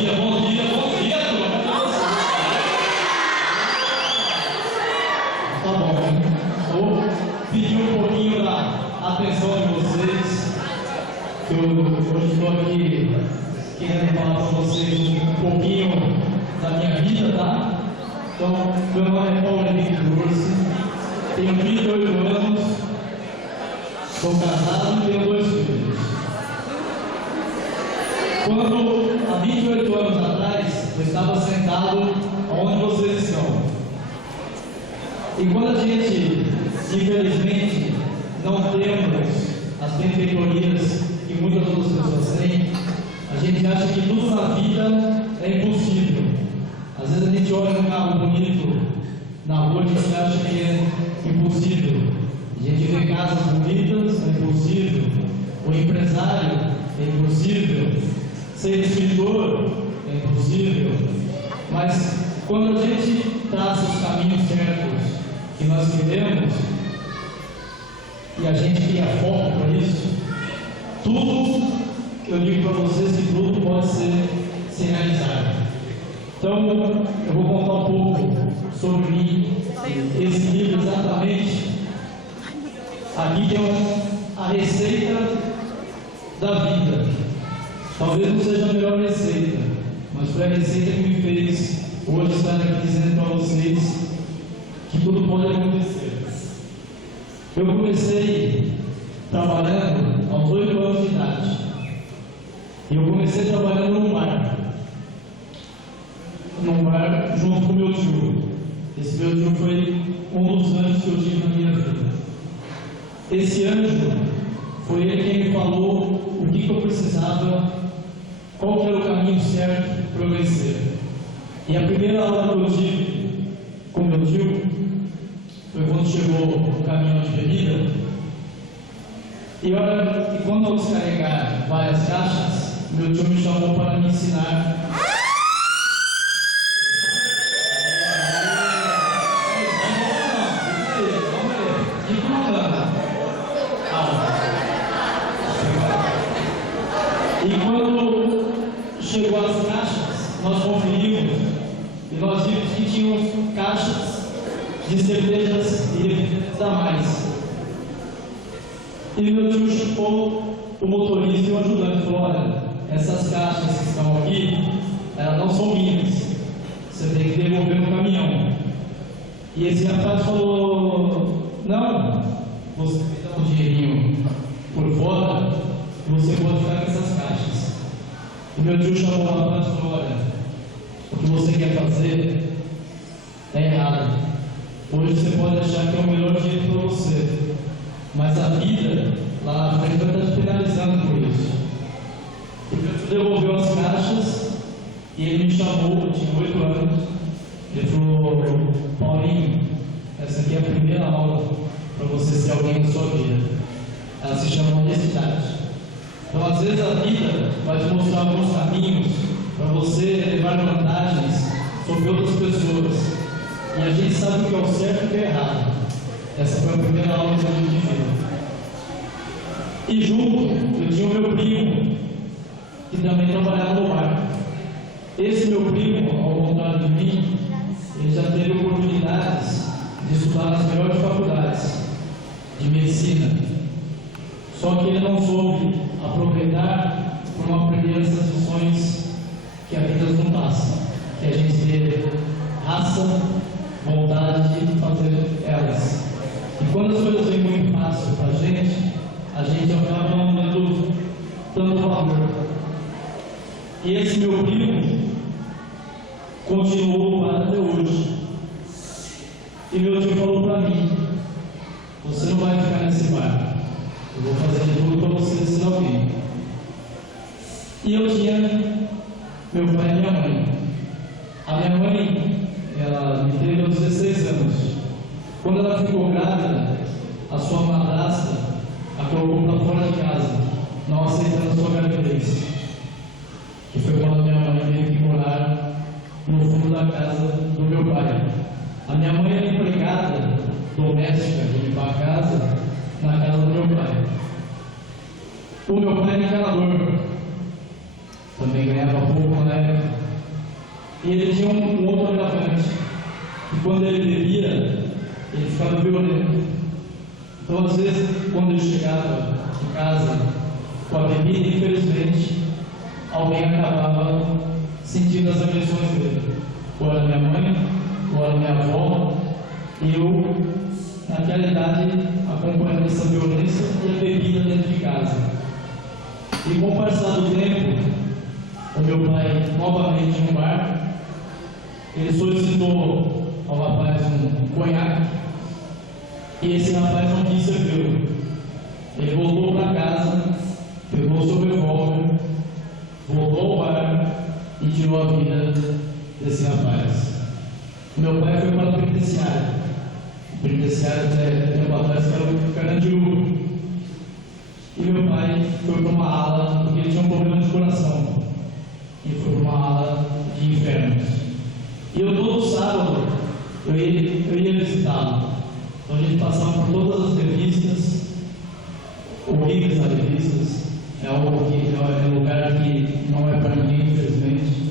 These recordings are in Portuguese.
dia, bom dia, bom dia, turma. Tá bom, vou pedir um pouquinho da atenção de vocês. Eu hoje estou aqui querendo falar para vocês um pouquinho da minha vida, tá? Então, meu nome é Paulo Henrique Durce, tenho 28 anos, sou casado e tenho 2 filhos. Quando, há 28 anos atrás, eu estava sentado onde vocês estão. E quando a gente, infelizmente, não temos as benfeitorias que muitas outras pessoas têm, a gente acha que tudo na vida é impossível. Às vezes a gente olha um carro bonito na rua e a gente acha que é impossível. A gente vê casas bonitas, é impossível. O empresário é impossível. Ser escritor é impossível. Mas quando a gente traça os caminhos certos que nós queremos e a gente cria foco para isso, tudo, eu digo para vocês que tudo pode ser realizado. Então, eu vou contar um pouco sobre mim, esse livro exatamente. Aqui tem a receita da vida. Talvez não seja a melhor receita, mas foi a receita que me fez hoje estar aqui dizendo para vocês que tudo pode acontecer. Eu comecei trabalhando aos 8 anos de idade. E eu comecei trabalhando num bar junto com meu tio. Esse meu tio foi um dos anjos que eu tive na minha vida. Esse anjo foi ele quem me falou o que eu precisava, qual que era o caminho certo para eu vencer. E a primeira aula que eu tive com meu tio foi quando chegou o caminhão de bebida. E quando eu descarregar várias caixas, meu tio me chamou para me ensinar. E quando chegou as caixas, nós conferimos e nós vimos que tinham caixas de cervejas e refrigerantes a mais. E meu tio chamou o motorista e o ajudante e falou: olha, essas caixas que estão aqui, elas não são minhas, você tem que devolver no caminhão. E esse rapaz falou: não, você me dá um dinheirinho por fora e você pode ficar com essas caixas. E meu tio chamou o rapaz e falou: olha, o que você quer fazer é errado. Hoje você pode achar que é o melhor jeito para você, mas a vida lá na frente vai estar te penalizando por isso. E meu tio devolveu as caixas e ele me chamou, eu tinha 8 anos. Ele falou: Paulinho, essa aqui é a primeira aula para você ser alguém na sua vida. Ela se chama honestidade. Então, às vezes, a vida vai te mostrar alguns caminhos para você levar vantagens sobre outras pessoas. E a gente sabe o que é o certo e o que é errado. Essa foi a primeira aula que a gente viu. E junto, eu tinha o meu primo, que também trabalhava no bar. Esse meu primo, ao contrário de mim, ele já teve oportunidades de estudar nas melhores faculdades de medicina. Só que ele não soube aproveitar por não aprender essas lições que a vida nos passa, que a gente ter raça, vontade de fazer elas. E quando as coisas vêm muito fácil para a gente acaba não dando tanto valor. E esse meu primo continuou lá até hoje. E meu tio falou para mim: você não vai ficar nesse bar, eu vou fazer de tudo para você ensinar alguém. E eu tinha meu pai e minha mãe. A minha mãe, ela me teve aos 16 anos. Quando ela ficou grávida, a sua madrasta a colocou para fora de casa, não aceitando a sua gravidez. Que foi quando minha mãe veio aqui morar no fundo da casa do meu pai. A minha mãe era empregada doméstica de limpar a casa na casa do meu pai. O meu pai era encanador, também também ganhava pouco na época. E ele tinha um outro agravante, e quando ele bebia, ele ficava violento. Então, às vezes, quando ele chegava em casa com a bebida, infelizmente, alguém acabava sentindo as agressões dele. Ou era minha mãe, ou era minha avó, e eu, naquela idade, acompanhando essa violência e a bebida dentro de casa. E com o passar do tempo, o meu pai, novamente em um bar, ele solicitou ao rapaz um conhaque, e esse rapaz não quis servir. Ele voltou para casa, pegou o seu revólver, voltou ao bar e tirou a vida desse rapaz. Meu pai foi para o penitenciário. O penitenciário, tempo atrás, era o Carandiru. E meu pai foi para uma ala, porque ele tinha um problema de coração. E foi para uma ala de enfermos. E eu, todo sábado, eu ia visitá-lo. Então a gente passava por todas as revistas, horríveis as revistas. É um lugar que não é para ninguém, infelizmente.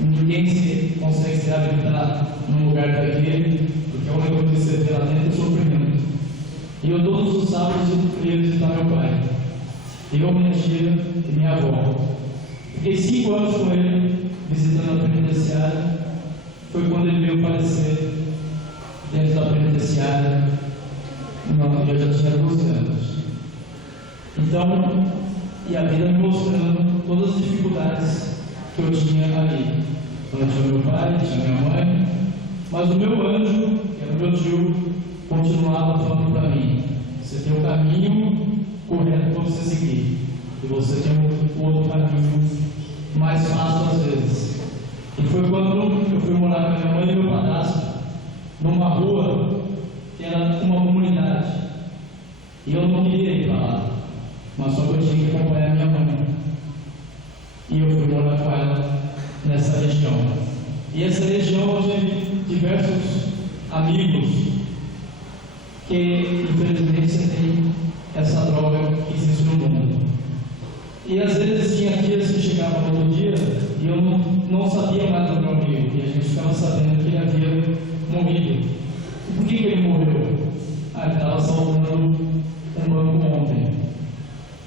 Ninguém consegue se habilitar num lugar daquele, porque a única coisa que você vê lá dentro é sofrimento. E eu, todos os sábados, ia visitar meu pai. Eu, minha tia e minha avó. Fiquei 5 anos com ele, visitando a penitenciária. Foi quando ele veio falecer dentro da penitenciária. Eu já tinha 12 anos. Então, e a vida me mostrando todas as dificuldades que eu tinha ali. Então, eu tinha meu pai, tinha minha mãe, mas o meu anjo, que era o meu tio, continuava falando para mim: você tem o caminho correto para você seguir, e você tem um outro caminho mais fácil às vezes. E foi quando eu fui morar com minha mãe e meu padrasto numa rua que era uma comunidade, e eu não queria ir para lá, mas só que eu tinha que acompanhar minha mãe. E eu fui morar com ela nessa região. E essa região eu tive diversos amigos que, infelizmente, você tem essa droga que existe no mundo. E às vezes tinha dias que chegavam no outro dia e eu não sabia mais do meu amigo, e a gente ficava sabendo que ele havia morrido. E por que ele morreu? Ele estava assaltando um banco ontem.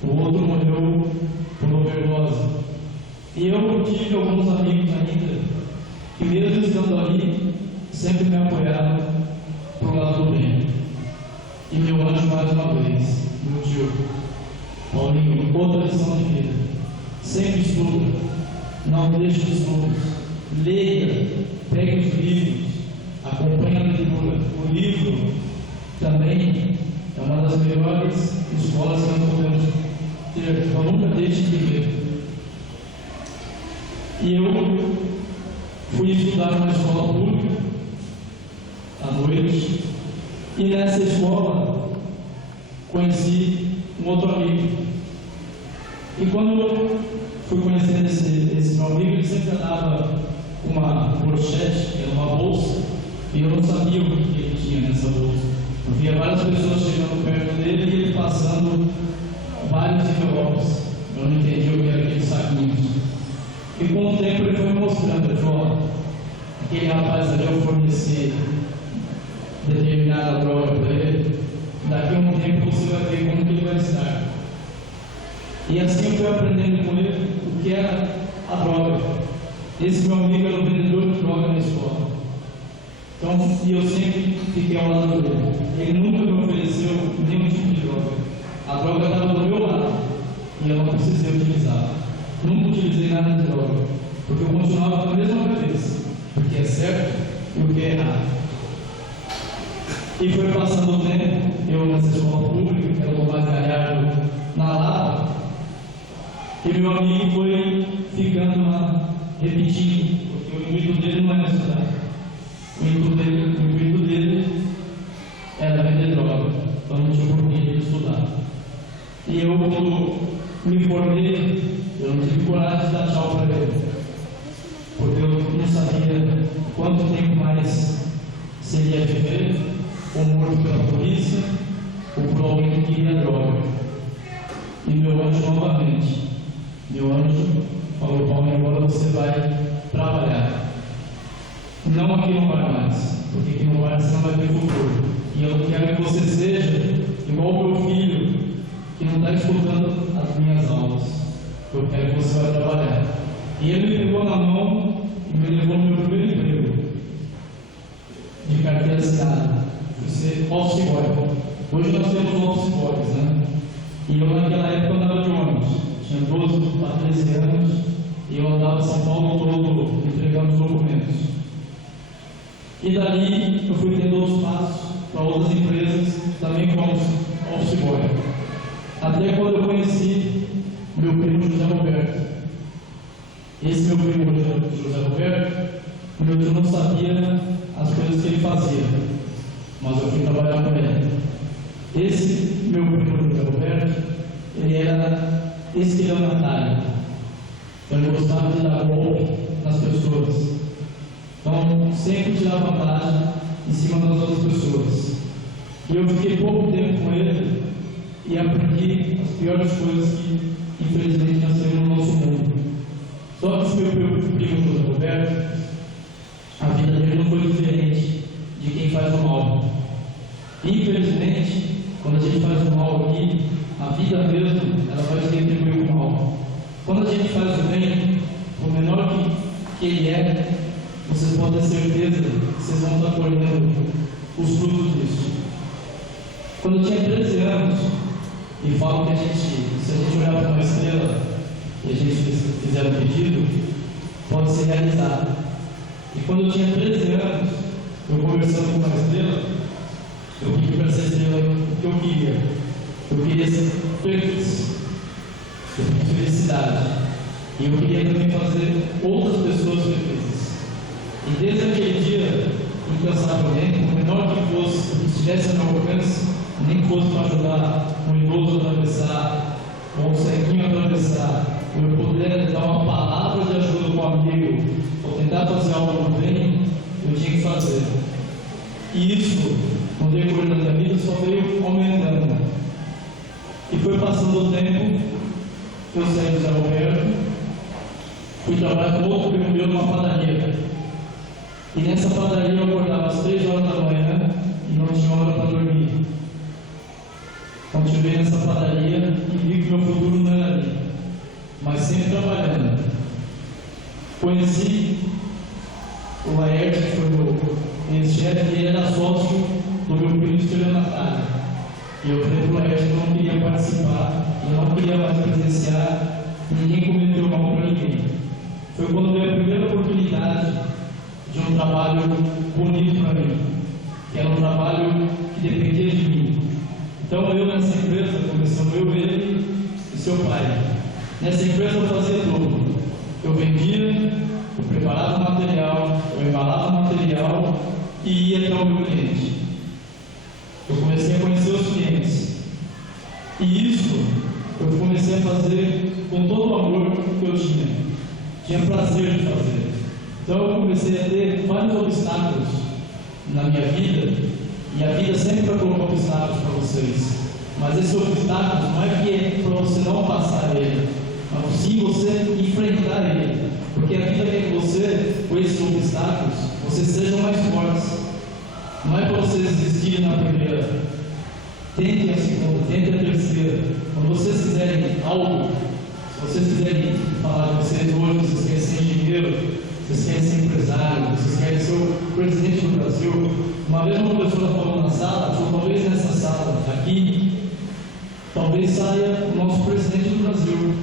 O outro morreu por overdose. E eu tive alguns amigos ainda que, mesmo estando ali, sempre me apoiaram para o lado do bem. E meu anjo, mais uma vez, meu tio Paulinho, outra lição de vida: sempre estuda, não deixe os estudos, leia, pegue os livros, acompanhe a leitura. O livro também é uma das melhores escolas que nós podemos ter, então nunca deixe de ler. E eu fui estudar numa escola pública à noite, e nessa escola conheci um outro amigo. E quando eu fui conhecendo esse meu amigo, ele sempre andava com uma brochete, que era uma bolsa, e eu não sabia o que ele tinha nessa bolsa. Eu via várias pessoas chegando perto dele e ele passando vários envelopes. Eu não entendia o que era aqueles saquinhos. E com o tempo ele foi me mostrando, ele falou: aquele rapaz ali, eu forneci determinada droga para ele, daqui a um tempo você vai ver como que ele vai estar. E assim eu fui aprendendo com ele o que era a droga. Esse meu amigo era um vendedor de droga na escola. Então, e eu sempre fiquei ao lado dele. Ele nunca me ofereceu nenhum tipo de droga. A droga estava do meu lado e eu não precisei utilizar. Nunca utilizei nada de droga, porque eu continuava com a mesma cabeça, o que é certo e o que é errado. E foi passando o tempo, eu nessa escola pública, que era o Tomás Galhardo, na Lapa, e meu amigo foi ficando lá, repetindo, porque o intuito dele não era estudar. O intuito dele era vender droga, então não tinha por que estudar. E eu, quando me formei, eu não tive coragem de dar tchau para ele, porque eu não sabia quanto tempo mais seria viver, ou morto pela polícia, ou por alguém que queria droga. E meu anjo novamente, meu anjo falou: não, aqui não vai mais, porque aqui não vai, você não vai ter futuro. E eu quero que você seja igual o meu filho, que não está escutando as minhas aulas. Eu quero que você vai trabalhar. E ele me pegou na mão e me levou no meu primeiro emprego, de carteira assinada. Fui ser office boy. Hoje nós temos office boys, né? E eu naquela época andava de ônibus. Tinha 12 para 13 anos e eu andava São Paulo todo entregando os documentos. E dali eu fui tendo outros passos para outras empresas, também como office boy. Até quando eu conheci meu primo José Roberto. Esse meu primo José Roberto, meu tio não sabia as coisas que ele fazia, mas eu fui trabalhar com ele. Esse meu primo José Roberto, ele era estelionatário. Então ele gostava de dar golpe nas pessoas. Então sempre tirava vantagem em cima das outras pessoas. E eu fiquei pouco tempo com ele e aprendi as piores coisas que infelizmente nós temos no nosso mundo. Só que esse meu primo José Roberto, a vida dele não foi diferente de quem faz o mal. Infelizmente, quando a gente faz o mal aqui, a vida mesmo, ela vai se retribuir com o mal. Quando a gente faz o bem, por menor que ele é, vocês podem ter certeza que vocês vão estar colhendo os frutos disso. Quando eu tinha 13 anos, e falo que se a gente olhar para uma estrela e a gente fizer um pedido, pode ser realizado. E quando eu tinha 13 anos, eu conversando com uma estrela, eu pedi para essa estrela o que eu queria. Eu queria ser feliz, eu queria felicidade. E eu queria também fazer outras pessoas felizes. E desde aquele dia, incansavelmente, por menor que fosse, que estivesse ao meu alcance, nem que fosse para ajudar um idoso a atravessar, ou um ceguinho a atravessar, eu puder dar uma palavra de ajuda para um amigo, ou tentar fazer algo no bem, eu tinha que fazer. E isso, no decorrer da minha vida, só veio aumentando. E foi passando o tempo, eu saí do Zé Roberto, fui trabalhar com outro primo meu numa padaria. E nessa padaria eu acordava às 3 horas da manhã e não tinha hora para dormir. Continuei nessa padaria e vi que meu futuro não era ali, mas sempre trabalhando. Conheci o Laerte, que foi meu ex-chefe, e ele era sócio do meu primo estelionatário. E eu falei para o Laerte que eu não queria participar, eu não queria mais presenciar, ninguém cometeu mal para ninguém. Foi quando veio a primeira oportunidade de um trabalho bonito para mim, que era um trabalho que dependia de mim. Então eu nessa empresa, começando eu, ele e seu pai. Nessa empresa eu fazia tudo. Eu vendia, eu preparava o material, eu embalava o material e ia até o meu cliente. Eu comecei a conhecer os clientes. E isso eu comecei a fazer com todo o amor que eu tinha. Tinha prazer de fazer. Então eu comecei a ter vários obstáculos na minha vida, e a vida sempre vai colocar obstáculos para vocês. Mas esses obstáculos não é que é para você não passar ele, mas sim você enfrentar ele. Porque a vida quer que você, com esses obstáculos, vocês sejam mais fortes. Não é para vocês desistirem na primeira. Tentem a segunda, tentem a terceira. Quando vocês fizerem algo, se vocês quiserem falar de vocês hoje, vocês querem ser engenheiro, vocês querem ser empresário, vocês querem ser o presidente do Brasil. Uma vez uma pessoa falou na sala, falou, talvez nessa sala aqui, talvez saia o nosso presidente do Brasil,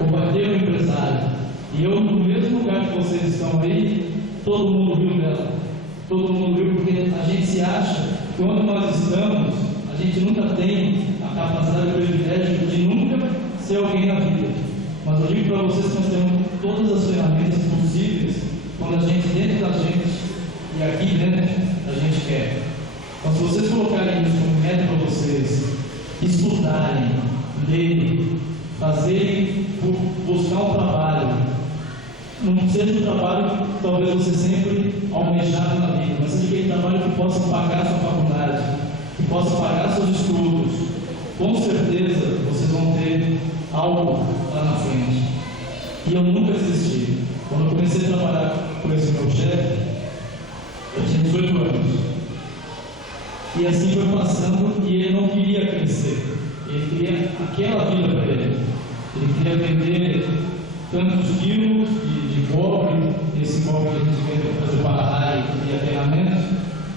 ou vai ter um empresário. E eu, no mesmo lugar que vocês estão aí, todo mundo viu dela. Todo mundo viu, porque a gente se acha que onde nós estamos, a gente nunca tem a capacidade e o privilégio de nunca ser alguém na vida. Mas eu digo para vocês que nós temos todas as ferramentas possíveis quando a gente, dentro da gente e aqui dentro, a gente quer. Então, se vocês colocarem isso como meta para vocês, estudarem, lerem, fazerem, buscar um trabalho, não seja um trabalho que talvez você sempre almejado na vida, mas seja aquele trabalho que possa pagar sua faculdade, que possa pagar seus estudos, com certeza vocês vão ter algo lá na frente. E eu nunca desisti. Quando eu comecei a trabalhar com esse meu chefe, Eu tinha 18 anos. E assim foi passando e ele não queria crescer. Ele queria aquela vida para ele. Ele queria vender tantos quilos de cobre, esse cobre que a gente vende para fazer para-raio e aterramento,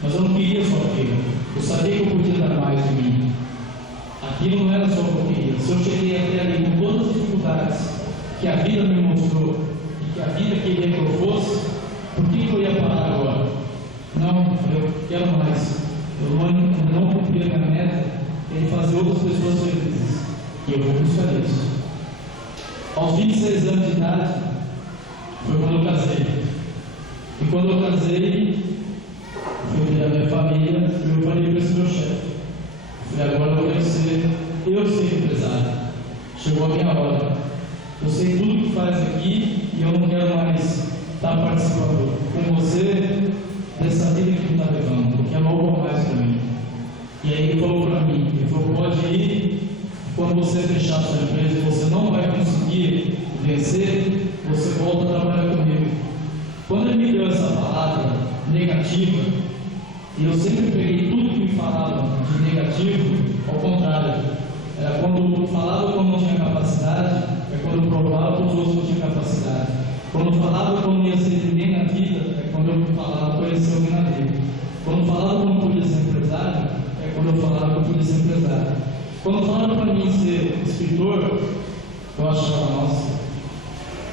mas eu não queria só aquilo. Eu sabia que eu podia dar mais de mim. Aquilo não era só o que eu queria. Se eu cheguei até ali com todas as dificuldades que a vida me mostrou e que a vida queria que eu fosse, por que eu ia parar agora? Não, eu quero mais. Eu não cumpri a minha meta em fazer outras pessoas felizes. E eu vou buscar isso. Aos 26 anos de idade, foi quando eu casei. E quando eu casei, fui ver a minha família e eu falei para esse meu chefe. Falei, agora eu quero ser empresário. Chegou a minha hora. Eu sei tudo que faz aqui e eu não quero mais estar participando com você dessa vida que tu está levando, porque é algo mais para mim. E aí ele falou para mim, ele falou, pode ir, quando você fechar a sua empresa e você não vai conseguir vencer, você volta a trabalhar comigo. Quando ele me deu essa palavra negativa, e eu sempre peguei tudo que me falavam de negativo, ao contrário, era quando falava que eu não tinha capacidade, é quando eu provava que os outros não tinham capacidade. Quando falava que eu não ia ser ninguém na vida, é quando eu falava que eu ia ser alguém na vida. Quando falava que eu não podia ser empresário, é quando eu falava que eu podia ser empresário. Quando falaram para mim ser escritor, eu achava, nossa,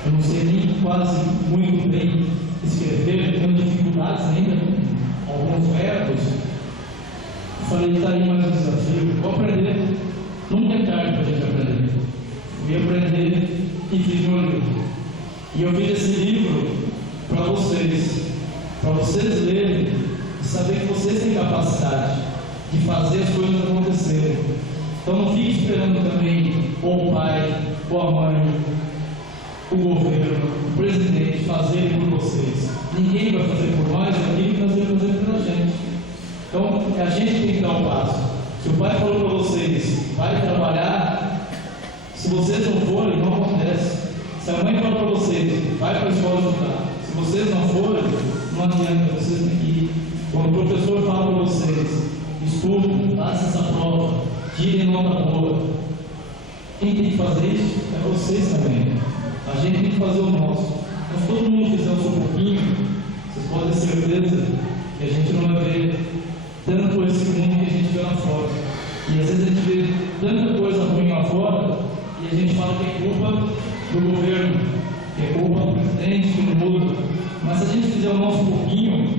eu não sei nem quase muito bem escrever, tenho dificuldades ainda, alguns verbos. Eu falei, está aí mais um desafio, vou aprender. Nunca é tarde para a gente aprender. Fui aprender e fiz um livro. E eu fiz esse livro para vocês lerem e saber que vocês têm capacidade de fazer as coisas acontecerem. Então não fique esperando também ou o pai, ou a mãe, o governo, o presidente fazerem por vocês. Ninguém vai fazer por nós aquilo que nós devemos fazer pela gente. Então a gente tem que dar o passo. Se o pai falou para vocês, vai trabalhar, se vocês não forem, não acontece. Se a mãe falou para vocês, vai para a escola estudar, se vocês não forem, não adianta, vocês têm que ir. Quando o professor fala para vocês, estudem, façam essa prova, tirem nota boa. Quem tem que fazer isso é vocês também. A gente tem que fazer o nosso. Mas todo mundo fizer o seu pouquinho, vocês podem ter certeza que a gente não vai ver tanto esse mundo que a gente vê lá fora. E às vezes a gente vê tanta coisa ruim lá fora e a gente fala que é culpa do governo, que é culpa do presidente, que não muda. Mas se a gente fizer o nosso pouquinho,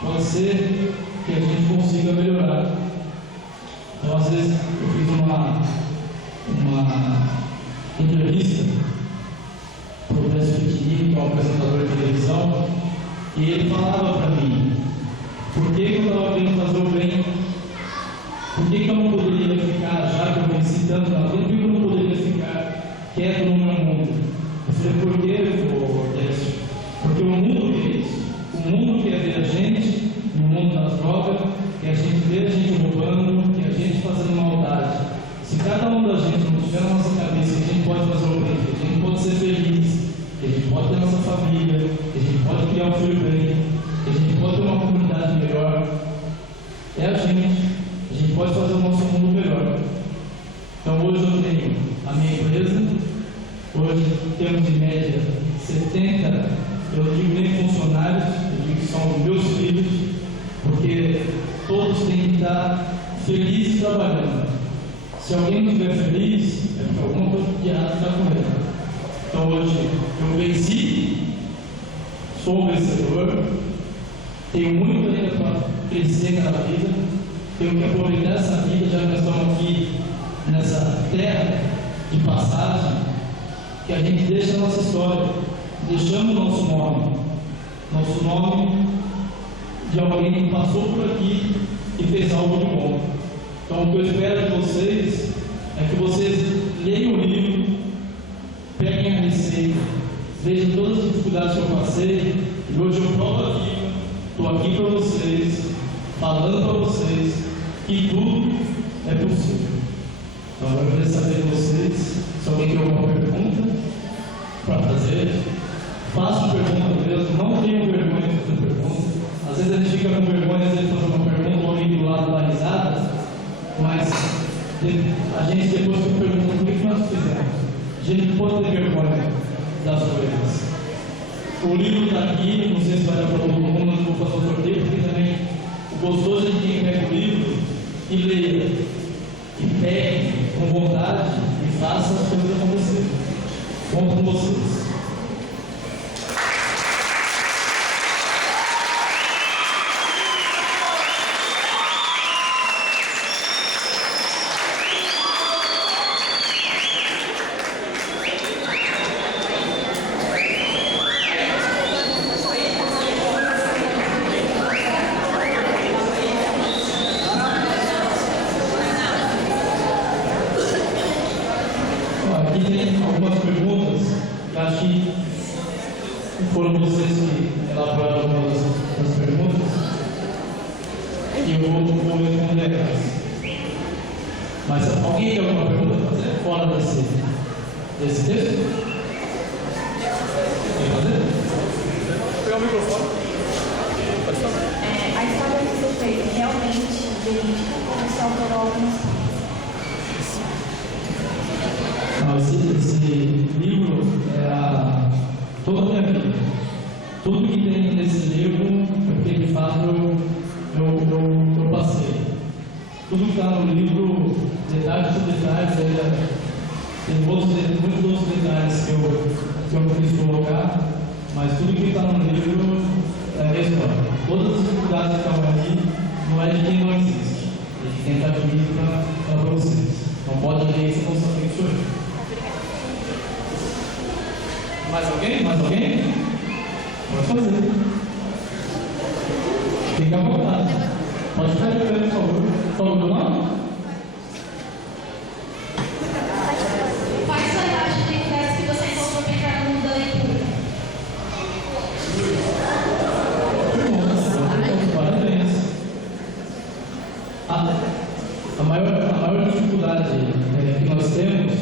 pode ser que a gente consiga melhorar. Então, às vezes, eu fiz uma entrevista para o Presbítero, que é um apresentador de televisão, e ele falava para mim, por que eu estava querendo fazer o bem? Por que eu não poderia ficar, já que eu venci tanto na vida, por que eu não poderia ficar quieto no meu mundo? Eu falei, por que, Décio? Porque o mundo quer isso. O mundo quer ver a gente no mundo das drogas, quer a gente ver a gente roubando, quer a gente fazendo maldade. Se cada um da gente não tiver na nossa cabeça que a gente pode fazer o bem, que a gente pode ser feliz, que a gente pode ter nossa família, que a gente pode criar um filho bem, que a gente pode ter uma comunidade melhor, é a gente. A gente pode fazer o nosso mundo melhor. Então hoje eu tenho a minha empresa, hoje temos em média 70, eu não digo nem funcionários, eu digo que são meus filhos, porque todos têm que estar felizes trabalhando. Se alguém não estiver feliz, é porque alguma coisa de errado está com ele. Então hoje eu venci, sou vencedor, tenho muito ainda para crescer na vida, tenho que aproveitar essa vida, já que nós estamos aqui nessa terra de passagem, que a gente deixa a nossa história, deixamos o nosso nome de alguém que passou por aqui e fez algo de bom. Então o que eu espero de vocês é que vocês leiam o livro, peguem a receita, vejam todas as dificuldades que eu passei, e hoje eu provo viva, estou aqui para vocês, falando para vocês que tudo é possível. Então eu queria saber de vocês, se alguém tem alguma pergunta para fazer, façam pergunta mesmo, não tenham vergonha de fazer pergunta. Às vezes A gente depois me pergunta por que nós fizemos. A gente não pode ter vergonha das coisas. O livro está aqui, não sei se vai dar para todo mundo, não vou fazer o sorteio, porque também o gostoso é de quem pega o livro e leia, e pegue com vontade e faça as coisas acontecerem. Conto com vocês. Aqui tem algumas perguntas que acho que foram vocês que elaboraram algumas das perguntas e eu vou responder elas. Mas alguém tem alguma pergunta para fazer fora desse texto? Quer fazer? Vou pegar o microfone. Pode falar. A história que você fez realmente verídica ou só por alguns? Esse livro é toda a minha vida. Tudo que tem nesse livro é porque de fato eu passei. Tudo que está no livro, detalhes por detalhes, tem muitos outros detalhes que eu quis colocar, mas tudo que está no livro é a mesma. Todas as dificuldades que estão ali não é de quem não existe, é de quem está aqui para vocês. Não pode ler isso, não saber que sou eu. Mais alguém? Mais alguém? Pode fazer. Fica à vontade. Pode ficar de pé, por favor. Fala o meu nome? Quais foram as dificuldades que você encontrou para entrar no mundo da leitura? Parabéns. A maior dificuldade que nós temos,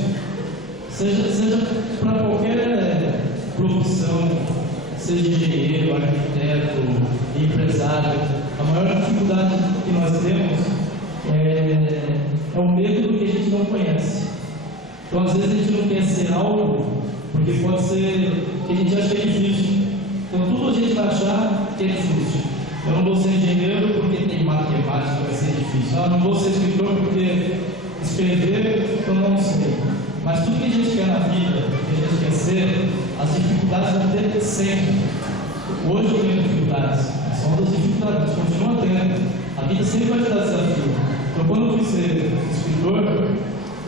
seja para qualquer profissão, seja engenheiro, arquiteto, empresário, a maior dificuldade que nós temos é o medo do que a gente não conhece. Então, às vezes, a gente não quer ser algo porque pode ser que a gente acha que é difícil. Então, tudo a gente vai achar que é difícil. Eu não vou ser engenheiro porque tem matemática, vai ser difícil. Eu não vou ser escritor porque escrever eu não sei. Mas tudo que a gente quer na vida, que a gente quer ser, as dificuldades vão ter sempre. Hoje eu tenho dificuldades, são das dificuldades, continua tendo. A vida sempre vai te dar desafio. Então, quando eu fui ser escritor,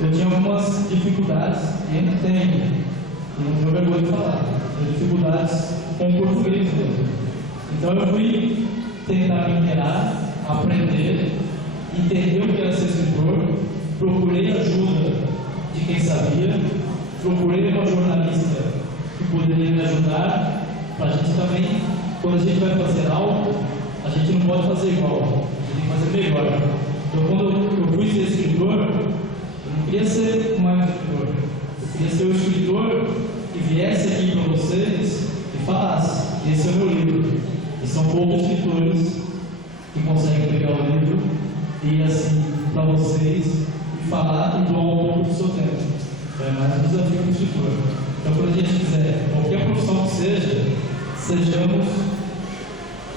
eu tinha algumas dificuldades, e ainda tenho, e não tenho vergonha de falar, tenho dificuldades com o português mesmo. Então, eu fui tentar me inteirar, aprender, entender o que era ser escritor, procurei ajuda de quem sabia, procurei uma jornalista que poderia me ajudar, para a gente também, quando a gente vai fazer algo, a gente não pode fazer igual, a gente tem que fazer melhor. Então, quando eu fui ser escritor, eu não queria ser mais escritor, eu queria ser o escritor que viesse aqui para vocês e falasse: esse é o meu livro. E são poucos escritores que conseguem pegar o livro e ir assim para vocês e falar e doar um pouco do seu tempo. Então, é mais um desafio para o escritor. Então, quando a gente quiser, qualquer profissão que seja, sejamos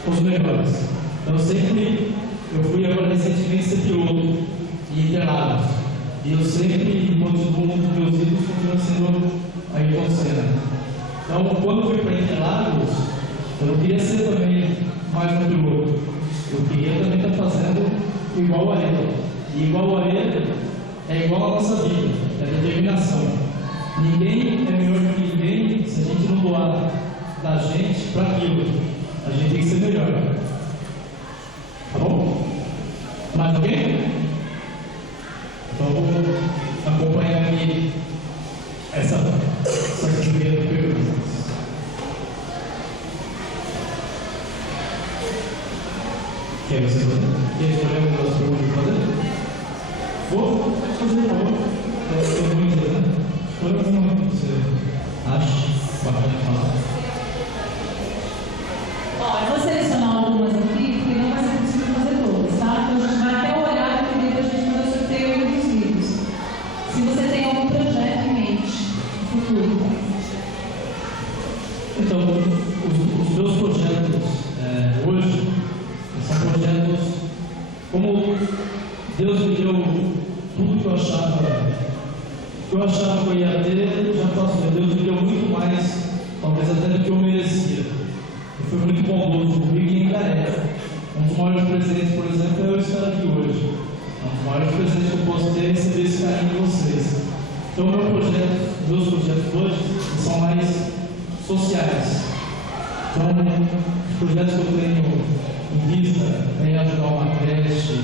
os melhores. Então, eu fui agora recentemente ser piloto em Interlagos. E eu sempre continuo, um dos meus ídolos continua sendo Ayrton Senna. Então, quando eu fui para Interlagos, eu não queria ser também mais um piloto. Eu queria também estar fazendo igual a ele. E igual a ele é igual a nossa vida, é determinação. Ninguém é melhor que ninguém se a gente não doar da gente para aquilo. A gente tem que ser melhor. Tá bom? Mais alguém? Então vou acompanhar aqui essa primeira pergunta. Quer você fazer? Quer escolher uma das perguntas para fazer? Vou fazer, por favor. Eu vou dizer, né? Escolha uma que você acha bacana falar. Ó, eu vou selecionar algumas aqui, porque não vai ser possível fazer todas, tá? Então a gente vai até o horário que a gente vai sorteio um dos livros. Então, os meus projetos hoje são projetos como Deus me deu tudo que eu achava que eu ia ter, eu já posso ver. Deus me deu muito mais, talvez até do que eu merecia. Eu fui muito bondoso comigo e ainda é. Um dos maiores presentes, por exemplo, é eu estar aqui hoje. Um dos maiores presentes que eu posso ter é receber esse carinho de vocês. Então, meus projetos hoje são mais sociais. Então, os projetos que eu tenho em vista é ajudar uma creche,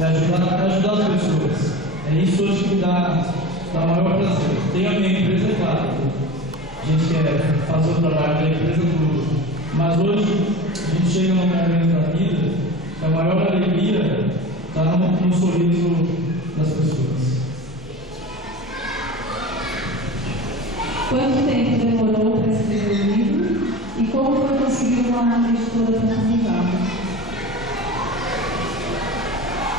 é ajudar as pessoas. É isso hoje que me dá maior prazer. Tem a minha empresa, é claro. A gente quer fazer o trabalho da empresa tudo. Mas hoje, a gente chega num momento da vida que a maior alegria está no sorriso das pessoas. Quanto tempo demorou para escrever o livro e como foi conseguir uma editora para publicar?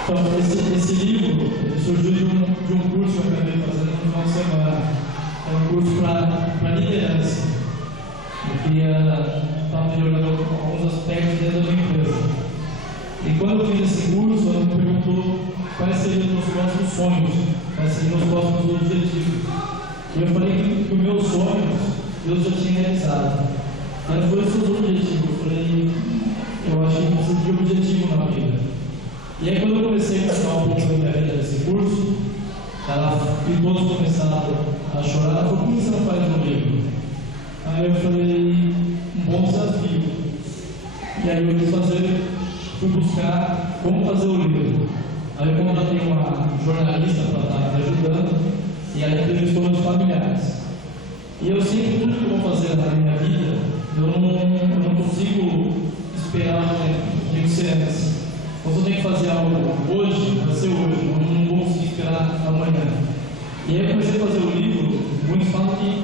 Então, esse livro surgiu de um curso que eu acabei fazendo no final de semana. É um curso para liderança. Eu queria estar melhorando alguns aspectos dentro da minha empresa. E quando eu fiz esse curso, ela me perguntou quais seriam os meus próximos sonhos, quais seriam os meus próximos objetivos. E eu falei que os meus sonhos Deus já tinha realizado. Mas foi os seus objetivos. Eu falei, eu acho que precisa de objetivo na vida. E aí, quando eu comecei a contar um pouco da minha vida desse curso, e todos começaram a chorar, ela falou: por que você não faz um livro? Aí eu falei: um bom desafio. E aí eu fui buscar como fazer o livro. Aí eu contratei uma jornalista para estar me ajudando, e ela entrevistou meus familiares. E eu sei que tudo que eu vou fazer na minha vida, eu não consigo esperar o tempo, tem que ser antes. Então, se eu tenho que fazer algo hoje, vai ser hoje, eu não vou conseguir esperar amanhã. E aí eu comecei a fazer o livro, muitos falam que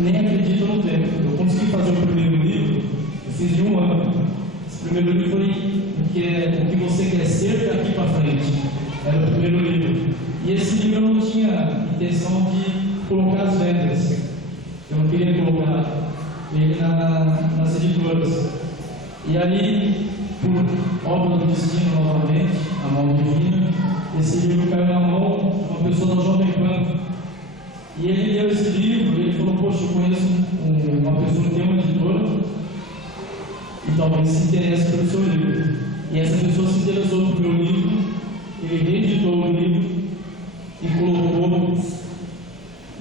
nem acreditam no tempo. Eu consegui fazer o primeiro livro, eu fiz de 1 ano. Esse primeiro livro foi o que você quer ser daqui para frente. Era o primeiro livro. E esse livro eu não tinha intenção de colocar as vendas. Eu não queria colocar ele nas editoras. E aí, por obra do destino novamente, a mão divina, esse livro caiu na mão de uma pessoa da Jovem Pan. E ele leu esse livro e ele falou: poxa, eu conheço uma pessoa que tem uma editora e talvez se interesse pelo seu livro. E essa pessoa se interessou pelo meu livro, ele reeditou o livro e colocou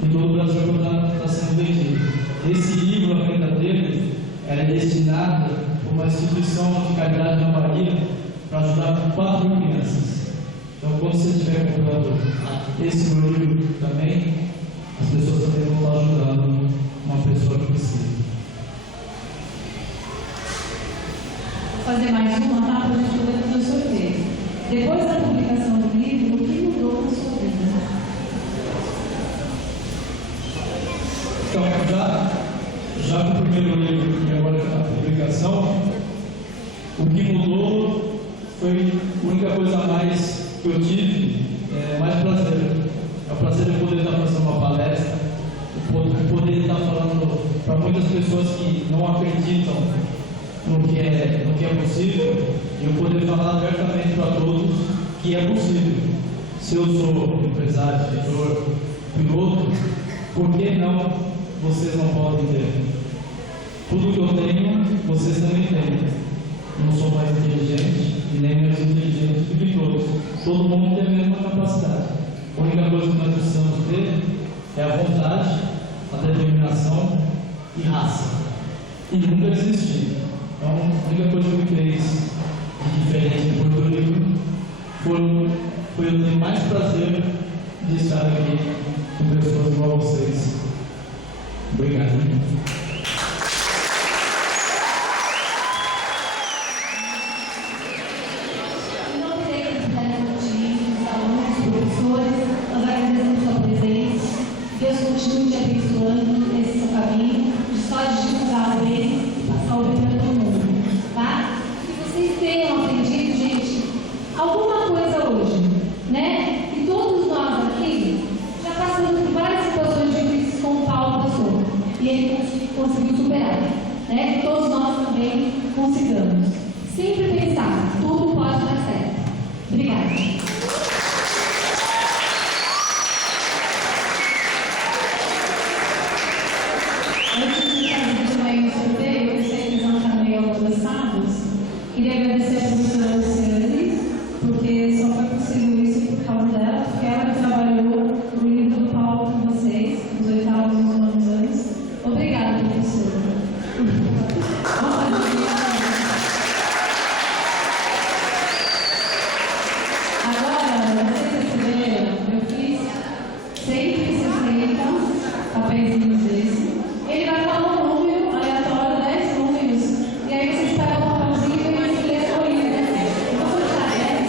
em todo o Brasil para estar sendo vendido. Esse livro, a venda dele, era destinada para uma instituição de caridade na Bahia para ajudar 4.000 crianças. Então, quando você estiver comprando esse meu livro também, as pessoas também vão estar ajudando uma pessoa que precisa. Vou fazer mais uma, tá? Para a gente poder fazer o sorteio. Depois da publicação do livro, o que mudou na sua vida? Então, já com o primeiro livro e agora na publicação, o que mudou foi a única coisa a mais que eu tive, mais prazer. É o prazer de poder estar fazendo uma palestra, de poder estar falando para muitas pessoas que não acreditam no que é possível, e eu poder falar abertamente para todos que é possível. Se eu sou empresário, diretor, piloto, por que não vocês não podem ter? Tudo que eu tenho, vocês também têm. Não sou mais inteligente e nem menos inteligente do que todos. Todo mundo tem a mesma capacidade. A única coisa que nós precisamos ter é a vontade, a determinação e raça. E nunca desistir. Então, a única coisa que me fez de diferente depois do livro foi eu ter mais prazer de estar aqui com pessoas igual a vocês. Obrigado. Deus continue te abençoando nesse seu caminho, só de divulgar ele, passar o bem para todo mundo, tá? Que vocês tenham aprendido, gente, alguma coisa hoje, né? E todos nós aqui já passamos por várias situações difíceis como Paulo passou. E e ele conseguiu superar. Né? Todos nós também consigamos. Sempre pensar, tudo pode dar certo. Obrigada. Antes de fazer também o sorteio, eu sei que eles vão estar meio avançados. Queria agradecer a professora Luciane, porque só foi possível isso por causa dela, porque ela trabalhou no livro do Paulo com vocês, nos 8º e nos 9º anos. Obrigada, professora. Vamos fazer agora, vocês perceberam, eu fiz 160 papéis desses. Ele vai falar um número aleatório, 10 números, e aí vocês pegam o papelzinho e eles lêem a folhinha. Eu vou botar 10.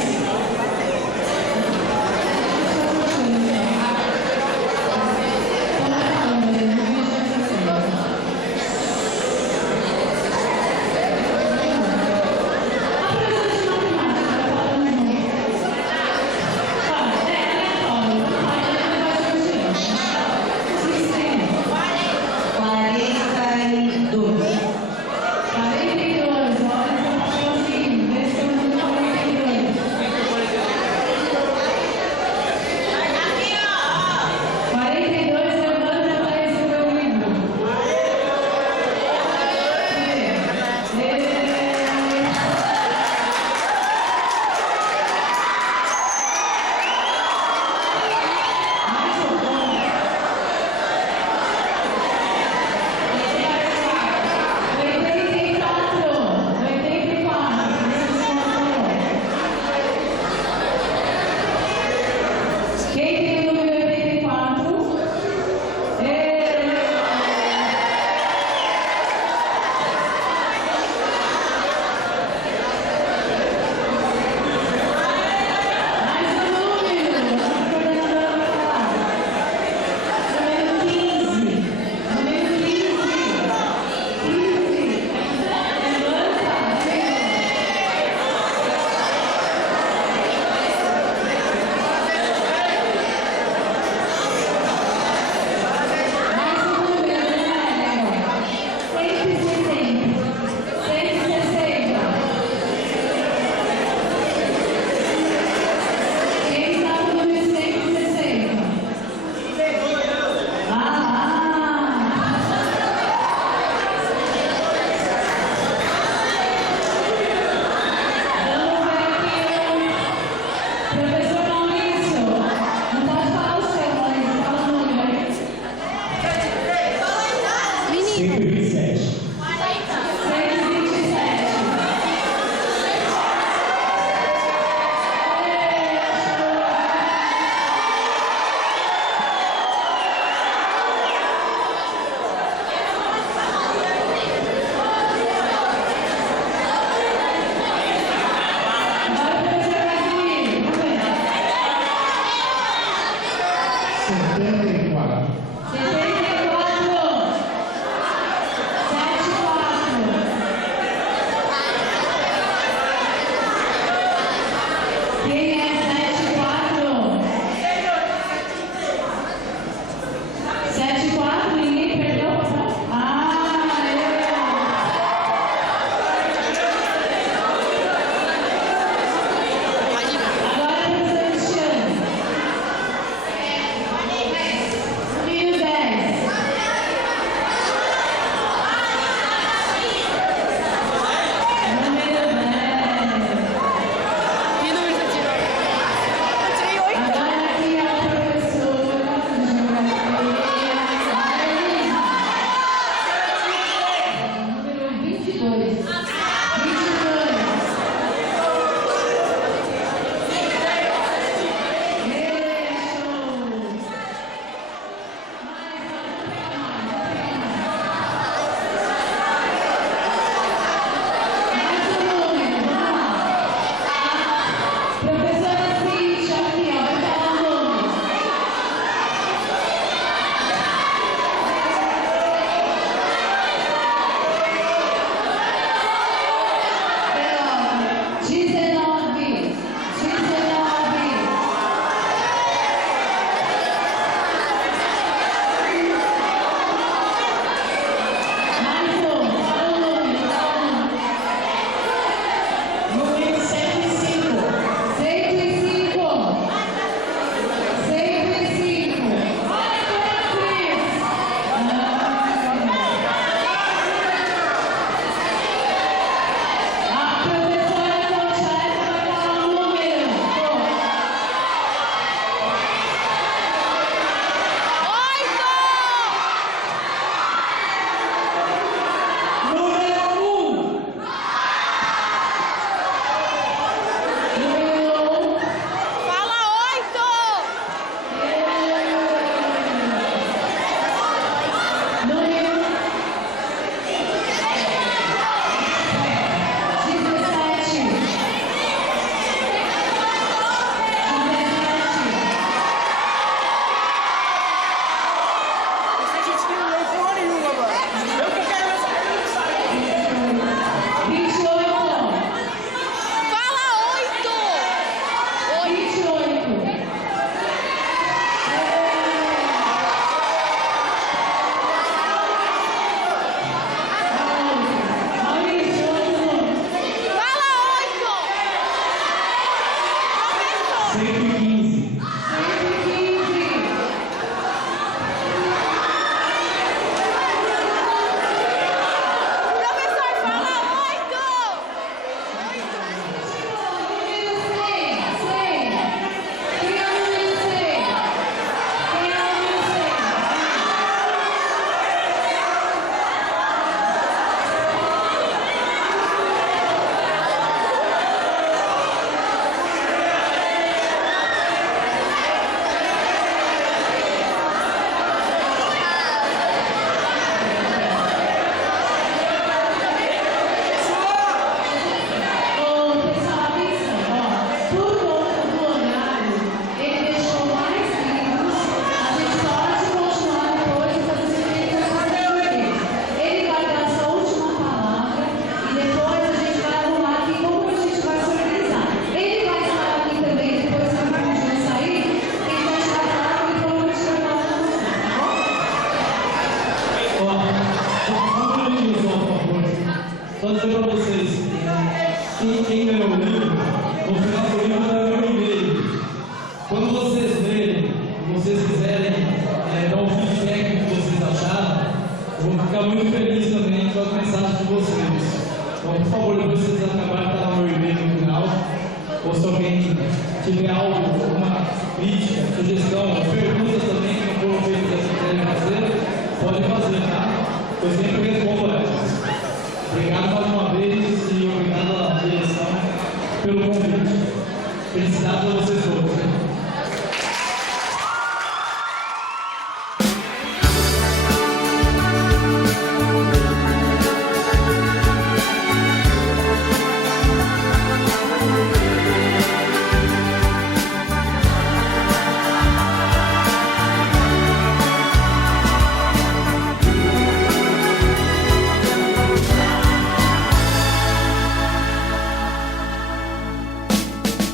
dizer para vocês, quem ganhou o livro, no final do livro vai ver o e-mail. Quando vocês lerem, vocês quiserem dar um feedback do que vocês acharam, eu vou ficar muito feliz também com as mensagens de vocês. Então, por favor, depois vocês acabarem de dar meu e-mail no final, ou se alguém tiver algo, alguma crítica, sugestão, perguntas também que não foram feitas e quiserem fazer, podem fazer, tá? Eu sempre respondo elas. Obrigado mais uma vez e obrigado à direção pelo convite. Felicidades a vocês todos.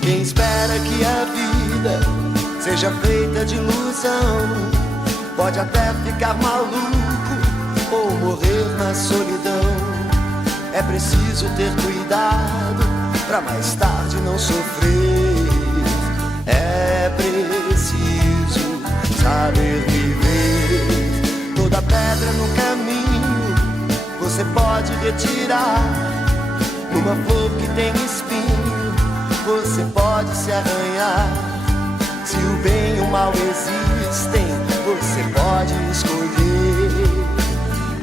Quem espera que a vida seja feita de ilusão pode até ficar maluco ou morrer na solidão. É preciso ter cuidado pra mais tarde não sofrer. É preciso saber viver. Toda pedra no caminho você pode retirar. Numa flor que tem espinho você pode se arranhar. Se o bem e o mal existem, você pode escolher.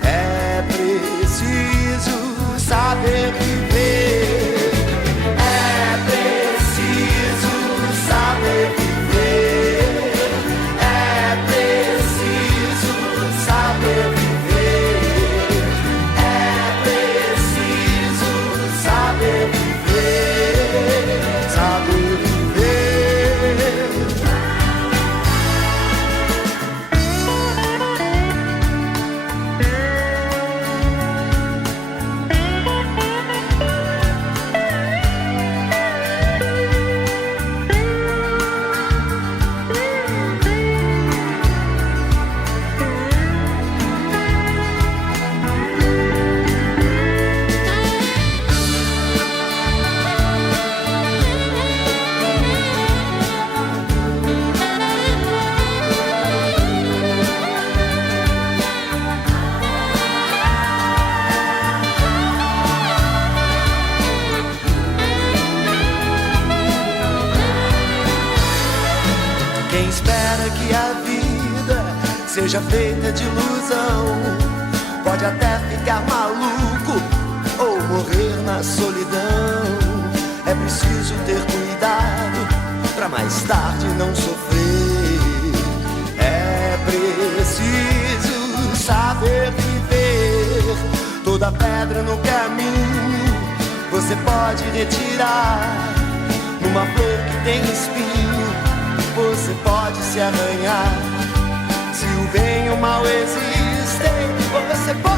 É preciso saber viver. É preciso saber viver. É preciso saber viver. É preciso saber viver. Saber viver. Quem espera que a vida seja feita de ilusão pode até ficar maluco ou morrer na solidão. É preciso ter cuidado pra mais tarde não sofrer. É preciso saber viver. Toda pedra no caminho você pode retirar. Numa flor que tem espinho você pode se arranhar. Se o bem e o mal existem, você pode